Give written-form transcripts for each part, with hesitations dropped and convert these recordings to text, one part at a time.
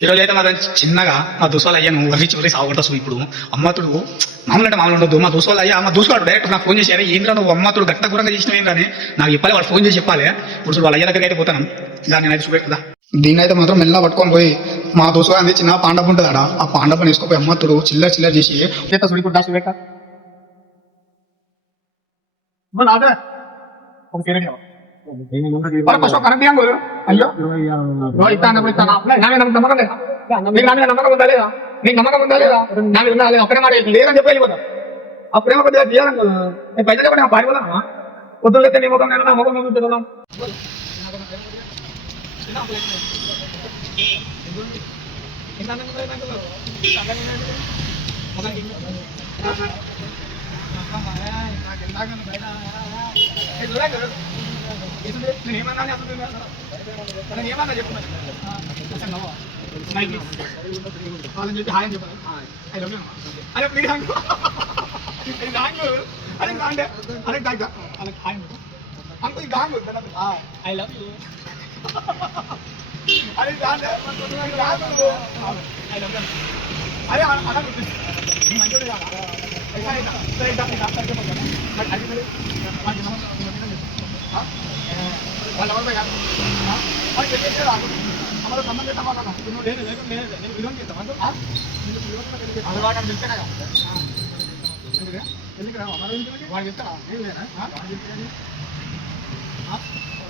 ఈరోజు అయితే మాత్రం చిన్నగా మా దోస్తులు అయ్యా నువ్వు వర్రి చివరి సాగుకుంటా ఇప్పుడు అమ్మతుడు మామూలు అంటే మామూలు ఉండదు. మా దోస్తులు అయ్యా మా దోస్తులు డైరెక్ట్ నాకు ఫోన్ చేశారు, ఏంద్రా నువ్వు అమ్మతుడు గట్ట గురంగా చేసినవి కానీ నాకు చెప్పాలి, వాడు ఫోన్ చేసి చెప్పాలి. ఇప్పుడు వాళ్ళ అయ్య దగ్గరికి అయితే పోతాను, దాన్ని అయితే చూపెట్టుదా. దీన్ని అయితే మాత్రం మెల్ల పట్టుకొని పోయి మా దోస్తులు అంది చిన్న పాండపు ఉంటుంది ఆడ, ఆ పాండపని వేసుకోపోయి అమ్మతుడు చిల్లర చిల్లర చేసి చూడిపుడ్డా చూపెట్ట అయ్యో నమ్మకం లేదా నమ్మకం ఉందా లేదా, నీకు నమ్మకం ఉందా లేదా, నాకు ఒక్కడే మాట లేదని చెప్పి వెళ్ళిపోతా. అప్పుడేమో కొద్దిగా తీయాలని నేను పైసలు చెప్పండి పాడిపోదా పొద్దున్న అయితే నీ ముఖం నేను నా ముఖం తిన్నాం. నేను ఏమన్నా చెప్పు వాళ్ళని చెప్పి హాయని చెప్పాలి. అరే ప్లీజ్ అంకు అరే గాండే అరే డాక్టర్ అలా హాయ్ అంకు ఈ గాంగు ఐ లవ్ యూ అరే గాండే ఐ లవ్ యూ అరే అలా మంచిగా వాళ్ళ వాళ్ళు చెప్పేసి हमारा संबंध है हमारा तुम ले ले ले विलोन के तमाम हां अलवाट हम मिलते हैं हां ఎందుకు రా हमारा వాడు చెప్తారా నేను లేనా వాడు చెప్తారా हां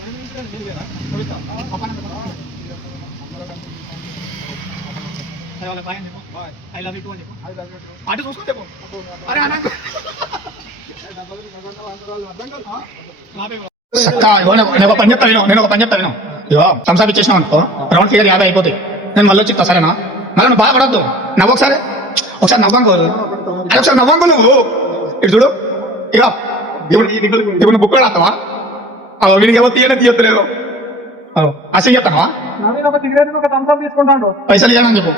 నేను లేనా కవిత పక్కన అరే వాళ్ళ బాయ్ చెప్పు boy I love you too అని చెప్పు ఐ లవ్ యు టు అటు చూసుకో చెప్పు అరే అన్న నేను ఒక పని చెప్తాను ఇగో థమ్స్అప్ ఇచ్చేసినావు అనుకో రౌండ్ ఫిగర్ 50 అయిపోతాయి. నేను మళ్ళీ చెప్తా సరేనా, మళ్ళీ నువ్వు బాధపడద్దు, నవ్వు ఒకసారి నవ్వంకో అది ఒకసారి నవ్వంకో నువ్వు ఇటు చూడు. ఇక ఇప్పుడు నువ్వు బుక్ రాస్తావా వీడికి ఎవరు తీయట్లేదు అసలు చెప్తావా పైసలు ఇవ్వనని చెప్పు.